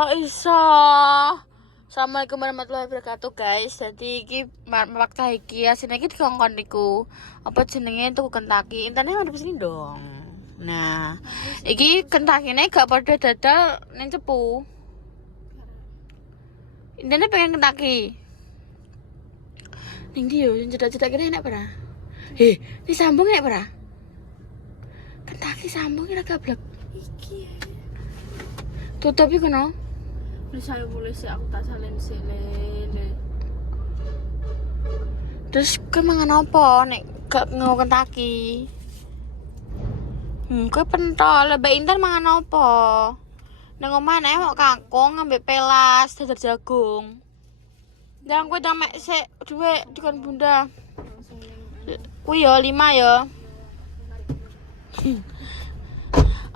Kok iso? Assalamualaikum warahmatullahi wabarakatuh guys. Jadi iki fakta iki asine iki dikongkon niku. Apa jenenge tuku Kentucky. Intine ngadep sini dong. Nah, iki Kentucky-ne gak padha dadal ning Cepu. Intine pengen Kentucky. Ning ndi yo sing cedak-cedak kene enak ora? Ini sambung enak ora? Kentucky sambung ora gablek. Iki Tutupi kono. boleh sih aku tak salin sih lele. Terus kowe mangan apa nek gak nggo Kentucky? Kowe pentol, Mbak Intan mangan apa? Nang omah nek mau kangkung ambek pelas dadar jagung. Ndang kowe ndang mek sik dhuwit dikon Bunda. Kuwi yo 5 yo.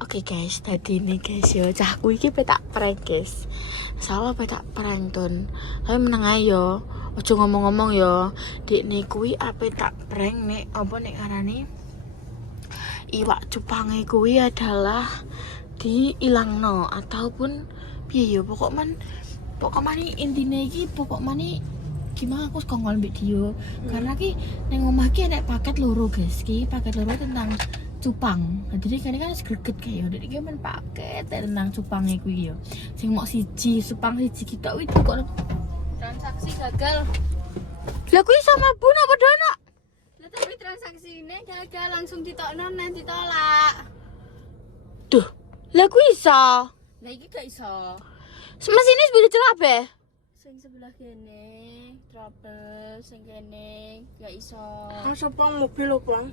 Oke guys, tadi nih guys yo cahku iki petak prank guys. Salah petak prank ton. Tapi meneng ae yo. Ojo ngomong-ngomong yo. Dekne kuwi ape tak prank nek apa nek ngarani iwak cupange kuwi adalah diilangno ataupun piye yo pokok mani intine iki pokok mani gimana aku sekongkol mbek dia karena ki ning omah ki enek paket loro guys ki paket loro tentang cupang. Jadi kan greget kayak udah iki men paket tentang cupangnya kuwi yo. Sing mok siji, cupang siji kita wis kok Transaksi gagal. Lah kuwi sama Bu apa dana? Lah tapi transaksi ini gagal langsung ditokno nen ditolak. Duh, lah kuwi iso. Nah iki gak iso. Semesine wis celak be. Sing sebelah kene trouble, sing kene gak iso. Sepang mobil lho, Bang.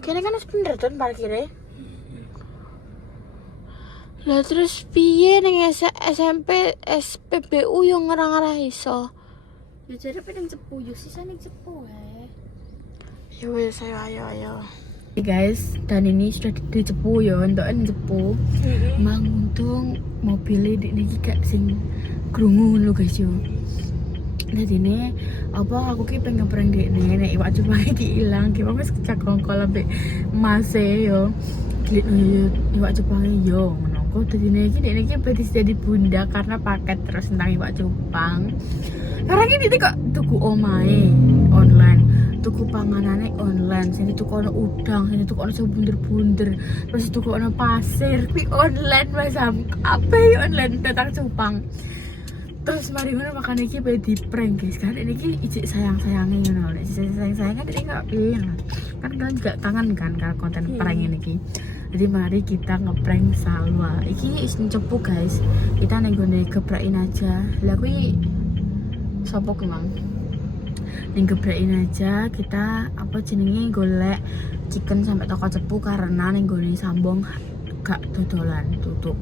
Kene kan wis bener ton parkire. Lah terus piye ning SMP SPBU yo ngarang-arang iso? Ya jare pengen cepu yo sisane cepu wae. Ya wes ayo. Guys, dan ini sudah di Cepu ya, entokan Cepu. Mang untung mobilnya di iki gak sing krungu lho guys yo. Jadi ini apa aku ki pengen ngeprank dekne nek iwak cupang iki ilang, ki wis kecakongkol ambek Mas yo. Iwak cupange yo ngono. Kok dadine iki dekne iki betis jadi bunda karena paket terus tentang iwak cupang. Karena ini kok tuku omae online, tuku panganane online, sini tuku ono udang, sini tuku ono bunder-bunder, terus tuku ono pasir, kuwi online Mas apa ya online tentang cupang. Terus mari ngono makan iki bae di prank guys kan ini iki ijik sayang-sayange ngono lho. Sayang-sayang kan ini enggak piye kan kalian juga kangen kan karo konten prank ini iki. Jadi mari kita ngeprank Salwa. Iki isine Cepu guys. Kita ning gone gebrakin aja. Lah kuwi sopo ki Mang? Ning gebrakin aja kita apa jenenge golek chicken sampai toko Cepu karena ning gone Sambong gak dodolan tutup.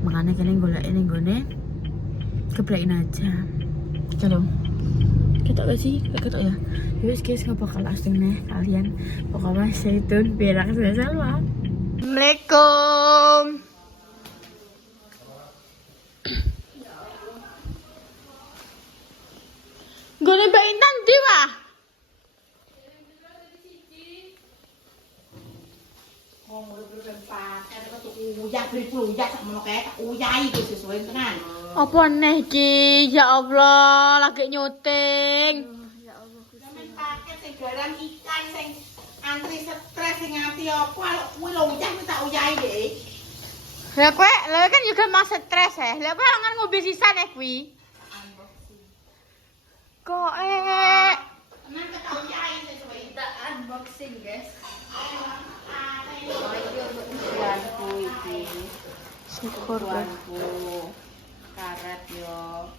Makanya kene golek ning gone gebrakin aja. Kalau ketok gak sih? Ketok ya? Yowes guys gak bakal asing nih kalian. Pokoknya stay tune biar aku sudah Salwa. Assalamualaikum. Gue Mbak Intan di mah. Apa nih ki? Ya Allah, lagi nyuting. Ya Allah Gusti. Sampeyan paket sing garam ikan sing antri stres sing ngati apa kalau kuwi lonjak wis tak uyahi dhek. Lah kowe, lha kan juga mas stres ya. Lah kowe angan ngombe sisan ya kuwi. Kok Tenan tak uyahi sesuai Kita unboxing guys. tuanku iki. syukur Tuanku. Karet yo.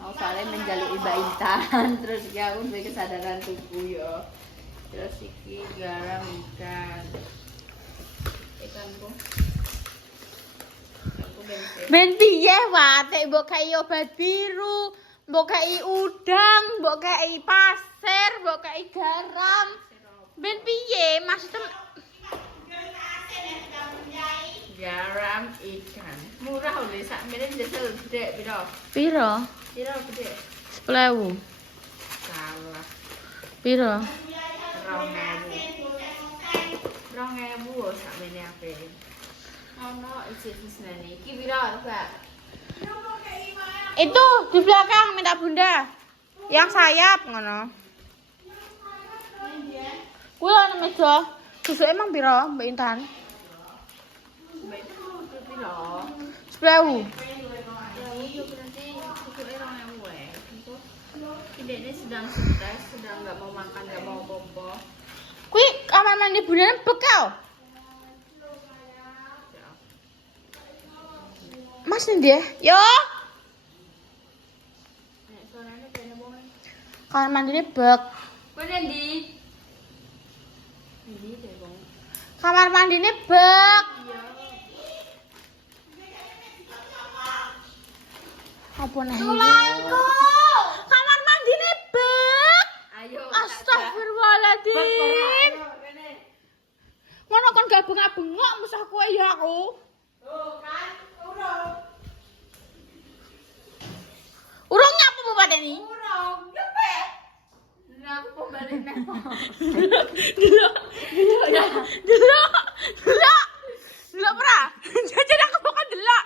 Mau soalnya menjaluk Mbak Intan terus ya aku duwe kesadaran tubuh yo. Terus iki garam ikan. Ikanku. Ikanku bensin. ben piye wae mbok kai obat biru, mbok kai udang, mbok kai pasir, mbok kai garam. Ben piye maksudnya Garam ikan. Murah oleh sak menen jasa gede piro? piro? Piro gede? 10.000. Salah. Piro? 2.000. 2.000 sak mene ape. Ono isi seneni. Iki pira, Mbak? Itu di belakang minta bunda. Yang sayap ngono. Kuwi ana meja. Susu emang pira, Mbak Intan? Mbak itu pira? 10.000. Iya berarti susunya 2.000 ya. Ini sedang stres, sedang nggak mau makan, nggak mau bobo. Kuwi kamar mandi bunda bekal. Mas ndi? Yo. Nek suaranya kayaknya mau. Kamar mandine bek. Kowe ndi? Ndi deh, Bang. Kamar mandine bek. Iya. Apa nih? Tulangku. Kamar mandine bek. Ayo. Astagfirullahaladzim. Ngono kon gak bengak-bengok musuh kowe ya aku. Urung nyapu Bu Pateni? Urung, cepet. Nah, aku pembalik nek. Delok pra. Jadi aku bakal delok.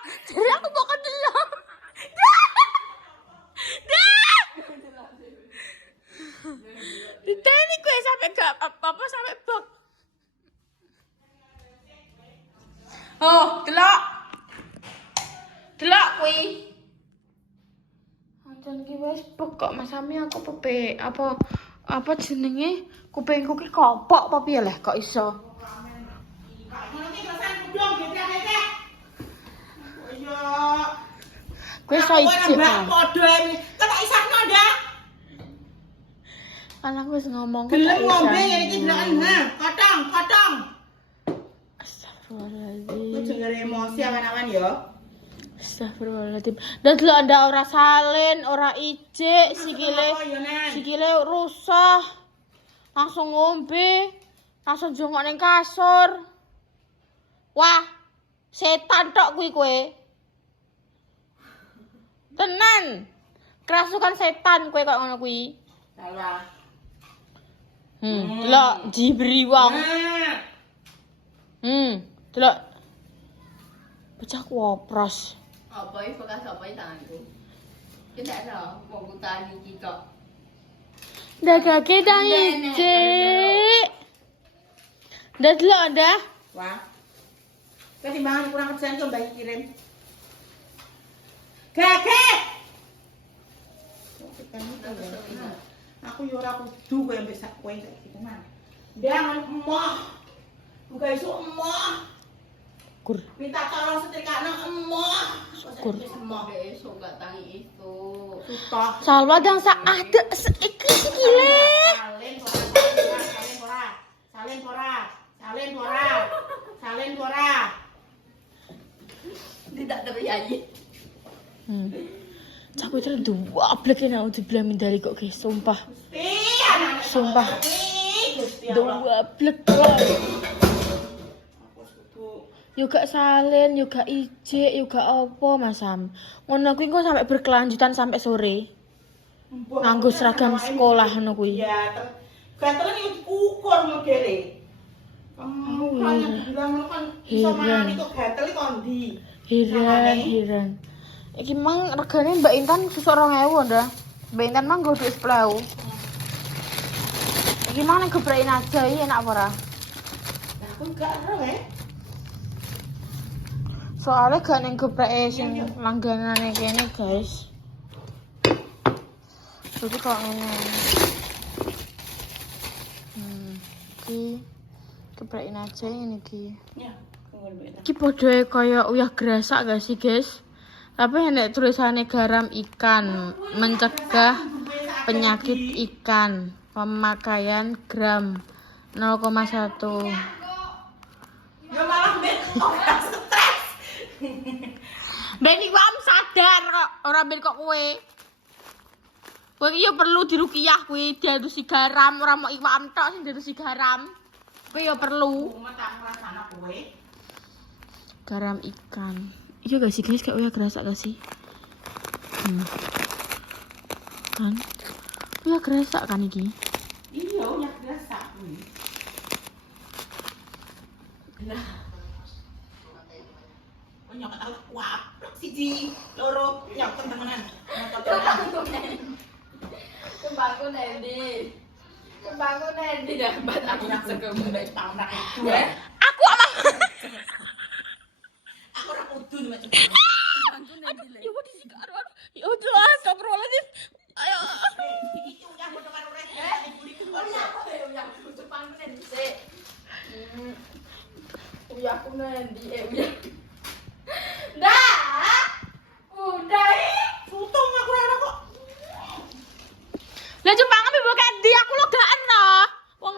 Diteni kowe sampe gak apa sampe bok. Oh, delok. Delok kuwi. Anjen ki wis bek kok Mas Ami aku pepe apa jenenge kupingku ki kopok apa piye lah kok iso. Kuwi iso ijik. Kan aku wis ngomong kok. Gelem ngombe ngene iki deloken ha, kotong. Astagfirullahaladzim. Aja ngere emosi awan-awan ya. Astagfirullahaladzim. Dan delok anda ora salin, ora ijik, sikile rusak. Langsung ngombe, langsung jongkok ning kasur. Wah, setan tok kuwi kowe. Tenan. Kerasukan setan kowe kok ngono kuwi. Salah. Delok diberi wong. Delok. Bocah kuopros. Apa iki bekas apa iki tanganku? Ki ndak ada mau kutani iki kok. Dagake ta ijik. Ndak delok ndak. Wah. Kowe timbangan kurang kerjaan kok Mbak kirim. Gage. Aku yo ora kudu kowe mbek sak kowe saiki tenan. Ndang emoh. Buka isu emoh. Kur. Minta tolong setrikane emoh. Syukur. Emoh. Besok gak tangi itu. Sutoh. Salwa dang sak ada iki sikile. Salin pora. Tidak terjadi. Cak kowe terus duwablek nek dibilang mindari kok guys, sumpah. Sumpah. Duwablek kok. Yo gak salin, yo gak ijik, yo gak apa Mas Sam. Ngono kuwi kok sampai berkelanjutan sampai sore. Nganggo seragam sekolah ngono kuwi. Ya, ganteng iki ukur modele. Kan bilang ngono kan iso mani kok gatel kok ndi? Heran. Iki mang regane Mbak Intan susuk 2.000 ndak? Mbak Intan mang nggo dhuwit 10.000. Iki mang nek gebrekin aja iki enak apa ora? Lah aku gak ero Soalnya gak ning gepreke sing langganane kene, guys. Jadi kok ngene. Iki gebrekin aja ini iki. Ya, kanggo mbek. Iki podoe kaya uyah grasak gak sih, guys? Tapi nek tulisannya garam ikan, mencegah penyakit ikan, pemakaian gram 0,1. Ya malah mbek ora stres. Ben iki wam sadar kok, ora ben kok kowe. Kowe iki yo perlu diruqyah kuwi, diadusi garam, ora mau iwam tok sing diadusi garam. Kowe yo perlu Cuma tak ngrasakno kowe. garam ikan. Iya gak sih guys, kayak uya gerasak gak sih? Kan? Uya gerasak kan iki? Iya, udah biasa kuwi. siji, loro, nyapen temenan. Nyapen temenan. Kembangku Nendi. Kembangku Nendi dapat aku nak segemu baik pamrak. Aku amah. Aku ora kudu macam. Kembangku Nendi le. Ya wadi sik karo. Ya udah astagfirullahaladzim. Ayo. Iki yang bodo karo rek. Uyah kembangku Nendi sik. Uyahku Nendi uyah. Dah. Udah. Untung aku ora kok. Lah Jepang ambil bukan di aku lo gak eno. Wong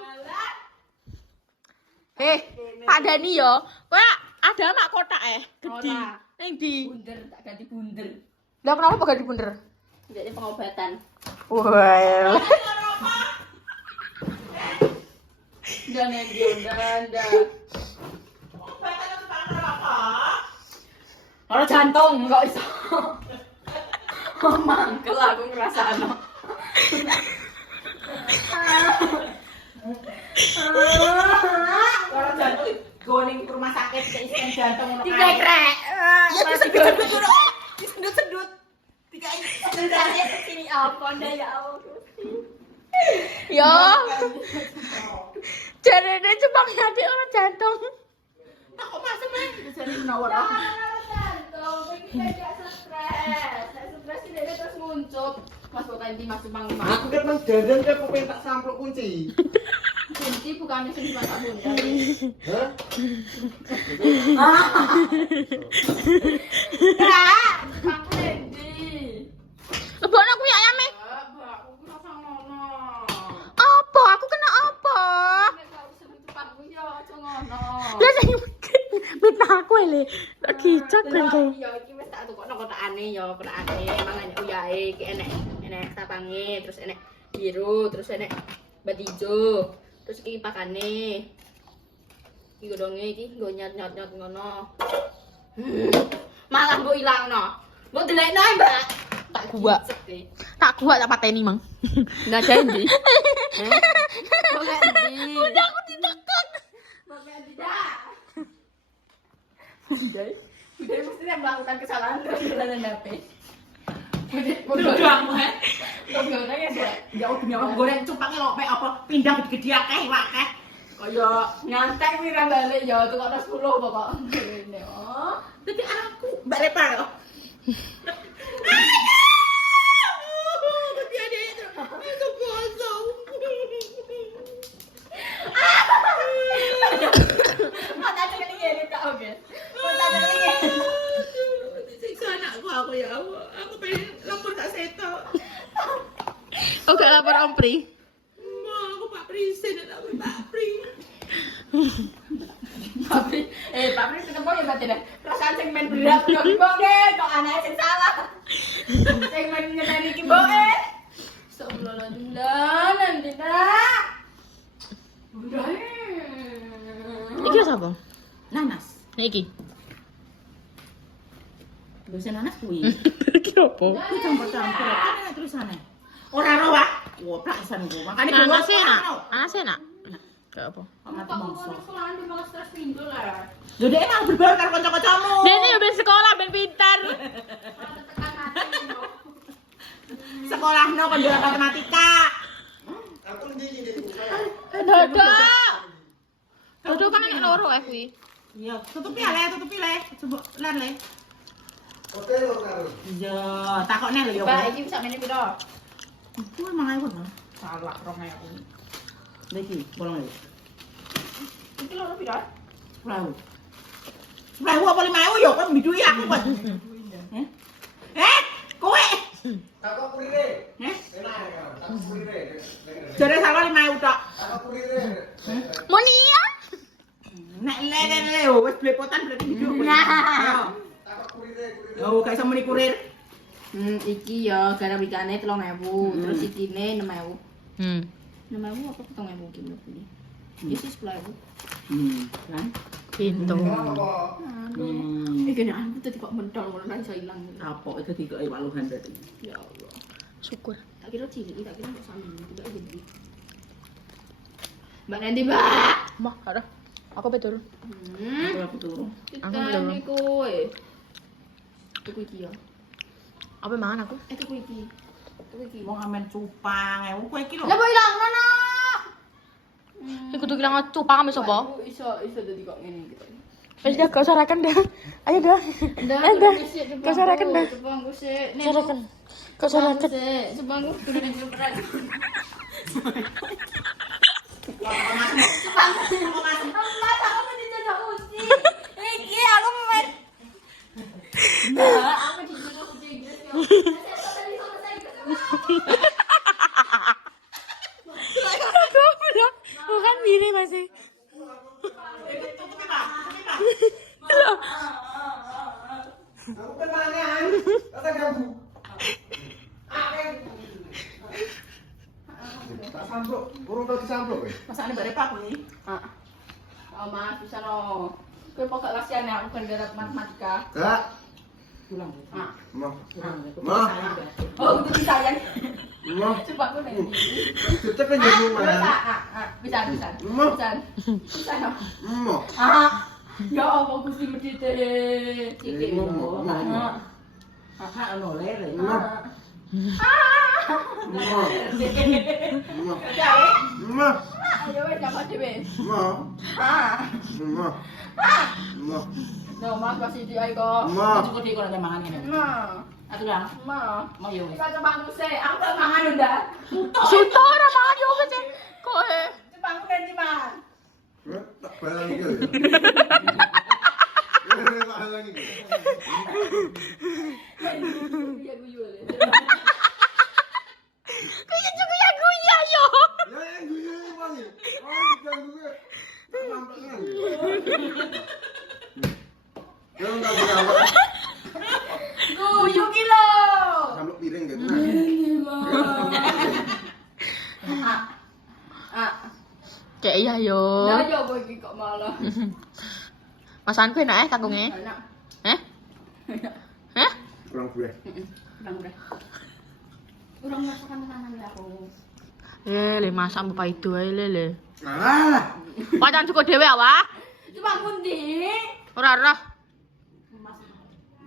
Pak Dani yo, kowe ada mak kotak gede. Ora. Ning di. Bunder tak ganti bunder. Lah kenapa gak dibunder? Jadi pengobatan. Wah. Dan Nendi udah. Obatan itu tangan apa? Kalau jantung nggak bisa. Mangkel aku ngerasa ano. Kalau jantung goning ke rumah sakit keisian jantung ngono Tiga krek. Ya disendut-sendut. Disendut-sendut. Tiga Sebenarnya kesini apa dah ya Allah. Yo. Jarene Jepang nyati orang jantung. Tak kok masuk nih. Jadi menawar Jangan aku. harus jantung. Begini tidak stres. Stres ini terus muncul. Masuk ganti masuk panglima. Aku kan nang dandan kan kok pengen tak samplok kunci. Kunci bukannya sini masak bunda. Hah? Kak, aku Nendi. Lebokno kuwi ayame. Aku ngerasa ngono. Apa? Aku kena apa? Nek gak usah tempatku ya aja ngono. Lah sing mitnah aku le. Tak kicak kan kowe. Ya iki wis tak tukokno kotakane ya, kotakane mangane uyahe iki enek sapange, terus enek biru, terus enek bat ijo. Terus iki pakane. Iki godhonge iki nggo nyot-nyot ngono. Malah mbok ilangno. Mbok delekno ae, Mbak. Tak gua. Tak gua tak pateni, Mang. Nah, janji. Mbok ganti. Udah aku ditekan. Mbok ganti dah. Udah mesti melakukan kesalahan terus jalan HP. Bodoh kamu he. Bodoh ya, Mbak. Ya udah nyawa goreng cupangnya lo apa pindah gede-gede akeh wakeh. Kaya nyantek kuwi ra balik ya tukokno 10 pokok. Ngene oh. Dadi aku Mbak Repa kok. Dadi ada itu. Itu gosong. Mata cek ngene tak oke. Mata cek ngene. Siksa anakku aku ya Allah. Aku pengen lapor Kak Seto. Oke, lapor Om Pri. Ma, aku Pak Prisen dan aku Pak Pri. Pak Pri ketemu ya Mbak Tina. Perasaan sing men berat yo boke kok anake sing salah. Sing men nyeneni iki boke. Sebelum nanti tak. Udah. Iki sapa? Nanas. Nek iki. Dosen nanas kuwi. Iki opo? Ku campur-campur kan tulisannya. Ora ro, Pak. Wah, plasan ku. Makane Anase enak. Anase enak. Gak apa. Mati mongso. Sekolahan di malah stres minggu lah. Lho dek emang berbaur karo kanca-kancamu. Dene yo ben sekolah ben pintar. Sekolahno penjualan matematika. Aku ndi iki. Dodo. Dodo kan nek loro kuwi. Iya, tutupi le. Coba lar le. Hotel lho karo. Iya, takokne lho ya. Mbak, iki bisa meneh piro? Ku emang ae Mas. Salah 2000. Lha iki, bolong lho. Iki loro piro? 10.000. 10.000 apa 5.000 ya kok mbidui aku kok. Kowe. Takok kurire. Heh? Enak kan. Takok kurire. Jare salah 5.000 tok. Takok kurire. Monia. Nek le wis blepotan berarti video. Takok kurire. Oh, gak iso muni kurir. Iki ya garam ikane 3.000, terus ikine 6.000. 6.000 apa 7.000 iki menurut ini? Iki 10.000. Kan? Pintu. Apa? Iki nek aku tadi kok mentol ngono nang iso ilang. Apa itu dikok 8.000 berarti. Ya Allah. Syukur. Tak kira cilik, tak kira kok sami tiba gede. Mbak Nanti, Mbak. Mah, ada. Aku betul. Aku turu. Kita Aku belum. nih kowe. Tuku iki yo. Apa mangan aku? Tuku iki. Tuku iki. Mau ngamen cupang, kowe iki lho. Lah kok ilang ngono? Iku kudu bilang cupang ambek sapa? Iso dadi kok ngene gitu. Wis dah kau sarakan dah. Ayo dah. Dah. Kau sarakan dah. Cepangku sik. Sarakan. Kau sarakan. Cepangku kudu ning peran. Iki aku men. Nah, aku dijenguk kunci Inggris yo. Goblok. Bukan diri masih. Aku kan mangan. Kata kamu. Tak samplok, urung tau disamplok kowe. Masakane bare Pak kuwi. Oh mas, bisa no. Kowe pokok kasihan ya, aku kan garap matematika. Kak. Pulang. Mau. Oh, itu bisa ya. Mau. Coba aku nih. Cecek kan jadi mana? Bisa. Mau. Bisa no. Mau. Ya Allah, Gusti medite. Cikik yo. Kakak ono lere. Mau. Mau. Mau. Mau. Ayo wes apa dhewe. Mau. Mau. Mau. No, mas kasih dia kok. Mau. Cukup di kono mangan ngene. Nah, Atuh lang. mau. Mau yo wis. Kita coba nguse, aku tak mangan udah. Suto ora mangan yo wis. Kok Coba aku nanti mangan. Tak balang iki. Tak balang iki. Iya guyu le. Kaya juga ya guya yo. Ya yang gue wangi. Oh, bukan gue. Nampak kan. Ya enggak apa. Guyu ki lo. Samplok piring gitu. Kayak iya yo. Nah, yo kowe iki kok malah. Masakanku enak kangkunge. Enak. Heh? Heh? Kurang gue. Kurang udah. Kurang masakan tenanan ya aku. Le masak bapak itu ae le. Alah. Pacan cukup dhewe awak. Coba aku ndi? Ora.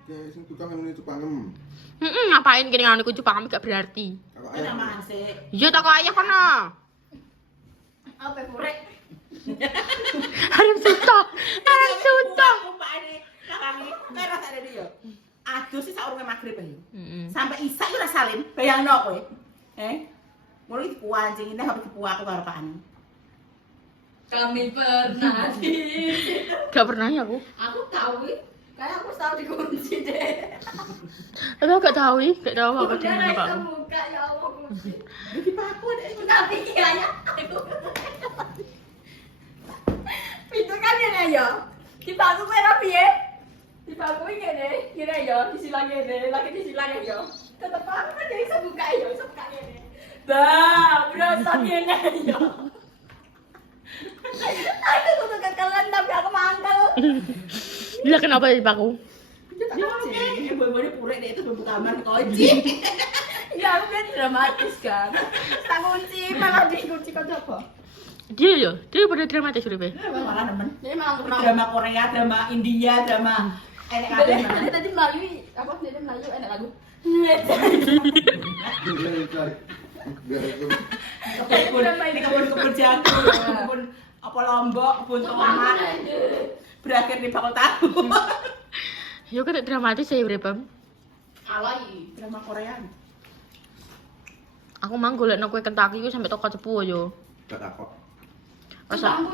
Oke, sing tukang ngene cupangem. Ngapain kene ngono iku cupang gak berarti. Kakak Enak ayam. mangan sik. Iya tak kok ayah kono. Apa purek? Arep suto. Umpane kawangi karo ada dia. Aduh sih saurunge magrib ae. Heeh. Sampai isak yo ora salim. Bayangno kowe. Mulai kuancing ini habis dipuak aku karo Pak Ani. Kami pernah di. Gak pernah ya aku. Aku tahu. Kayak aku tahu dikunci deh. Tapi aku gak tahu apa di mana Pak. Muka ya Allah kunci. Iki paku deh. Nanti kiranya. Pintu kan ini ya. Kita aku kira piye? Kita aku ini kira ya disilang ini, lagi disilang ya. Tetep aku kan jadi sebuka ya, sebuka ini. Dah, berontak ini ya. Aku tuh kekalan tapi aku mangkel. Iya kenapa di paku? Ibu-ibu purek deh itu bumbu kamar kunci. Ya aku kan dramatis kan. Tak kunci malah dikunci kok apa? Dia pada dramatis uripe. Malah nemen. Jadi malah kenal. Drama Korea, drama India, drama enek kabeh. Tadi Melayu apa? Tadi Melayu enak lagu. Di kebun jagung, kebun apa Lombok, kebun tomat. Berakhir di bakul tahu. Yo kan dramatis saya uripe. Alay. Drama Korea. Aku mang golekno kue Kentucky ku sampe toko cepu yo. Gak takut.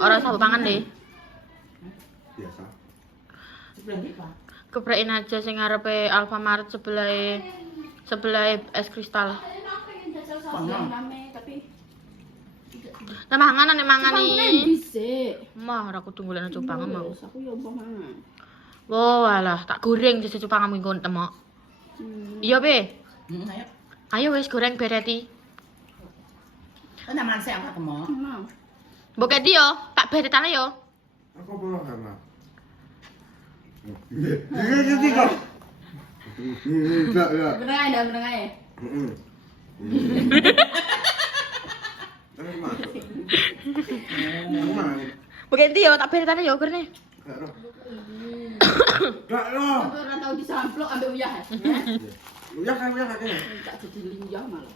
Ora usah pangan deh. Biasa. Sebelah iki, Pak. Keprekin aja sing ngarepe Alfamart sebelah es kristal. Nah manganan nek mangani. Mah ora kudu golekno cupang mau. Aku yo mangan. Oh alah, tak goreng sisi cupang minggu temok. Iya be. Ayo. Ayo wis goreng bereti. Ana mangan sik angkat temo. Mbok dia tak beretan yo. Aku belum sama. Ini kok. Enggak ya. Bener aja, bener aja. Masuk. Aku mana nih? Mbok dia tak beretan yo goreng. Enggak, Gak loh. Orang tahu disamplok ambil uyah. Uyah kan kayaknya. Tak jadi uyah malah.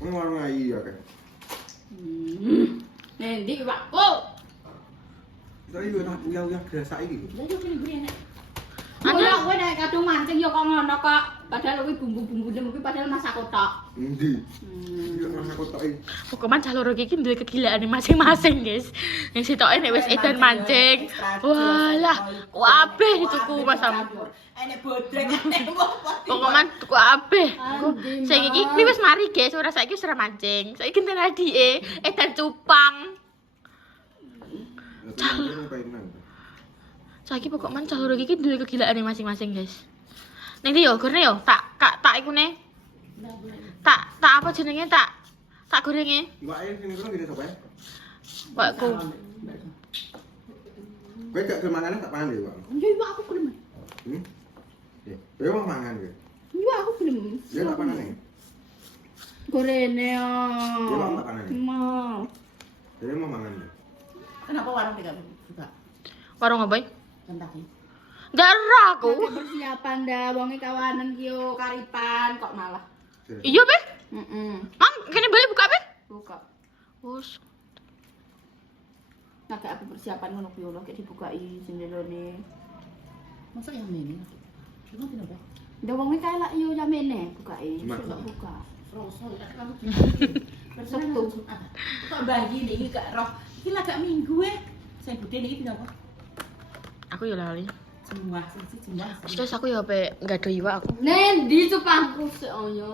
Ngomong iya kan. Nendi wakku. Tapi yo tak uyah biasa iki. Lah yo gini nek. Ana kowe nek kadung mancing yo kok ngono kok. Padahal kuwi bumbu-bumbune kuwi padahal masak kotak. Endi? Yo masak kotak iki. Pokoknya calon iki duwe kegilaane masing-masing, guys. Yang sitoke nek wis edan mancing. Walah, kabeh dituku Mas Am. Enek bodrek enek apa. Pokoknya tuku kabeh. Sing iki wis mari, guys. Ora saiki wis ora mancing. Saiki enten adike edan cupang. Saiki pokoknya calon iki duwe kegilaane masing-masing, guys. Ning ndi yo, gorene yo, tak ikune. Tak apa jenenge tak gorenge. Iwake sing ngono gede sapa? Wakku. Kowe gak gelem mangan tak pangan ya, Pak. Yo iwak aku gelem. Ya, kowe mau mangan kowe. Iwak aku gelem. Ya tak pangan ya. Gorene yo. Iwak tak pangan ya. Mau. Kowe mau mangan ya. Kenapa warung tidak buka? Warung apa? Kentucky. Ndak ero aku. Persiapan dah wonge kawanan ki yo karipan kok malah. Iya, Be? Mang, kene boleh buka, Be? Buka. Wes. Nah, kayak apa persiapan ngono kuwi lho, kayak dibukai jendelane. Masa yang ini? Cuma kenapa? Ndak wonge kae lak yo jamene bukai. Mak. Coba buka. Rosol tak kamu. Sabtu. Kok bayi iki gak roh. Iki lagak minggu Saya bude niki pinapa? Aku yo lali. Semua semua. Terus aku yo ape enggak do iwak aku. Nendi cupangku sik yo.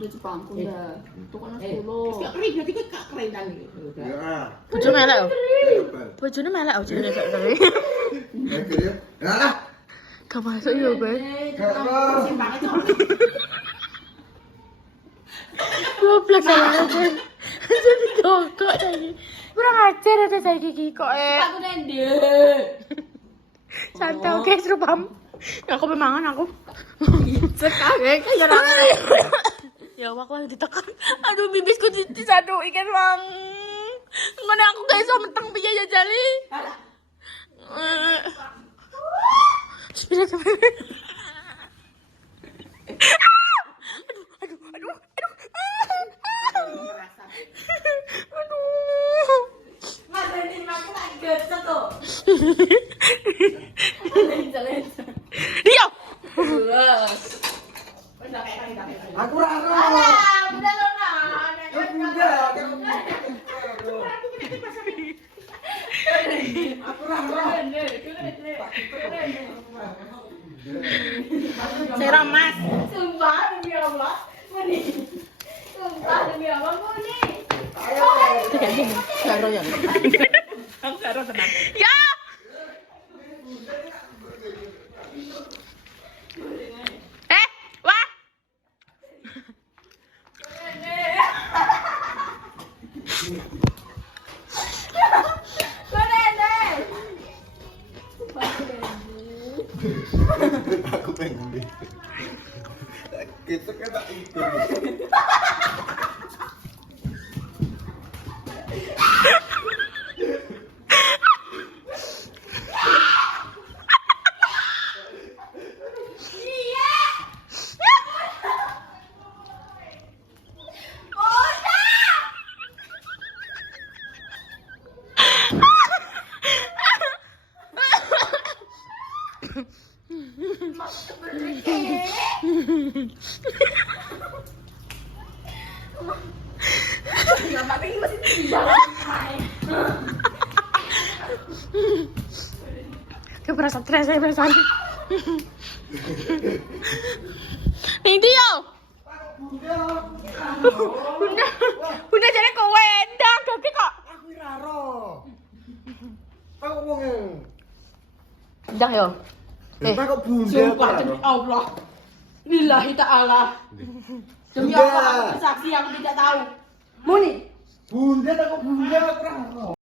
Udah cupangku dah. Tukang solo. Gak kering berarti kok gak kerentan iki. Ya. Bojone melek yo. Ya. Bojone melek yo jenenge sak tadi. Kayak gede. Lah. Gak masuk yo, Be. Gak roh. Simpangnya cok. Goblok saya aja. Jadi kok tadi. Kurang ajar ada saya gigi kok Aku nendi. santai oke serupam. Ya aku pemangan aku. Sekali kayak Ya aku lagi ditekan. Aduh bibisku disadu ikan bang. Mana aku gak iso menteng piye ya jali. Sepira kemana? Dia. Aku ora roh. Aku ora roh. Serah mas. Sumpah demi Allah. Muni. Sumpah demi Allah muni. Tekan sini. Garo ya. Aku gak roh tenang. Ya. Wah. Aku pengen deh. Gitu kan tak itu. Kayak berasa stres saya perasaan. Ning dia. Bunda jadi kowe ndang gak kok. Aku ora roh. Aku ngomong. Ndang yo. Entah kok bunda. Sumpah demi Allah. Lillahi ta'ala. Demi Allah aku bersaksi aku tidak tahu. Muni. Bunda tak kok bunda aku ora roh.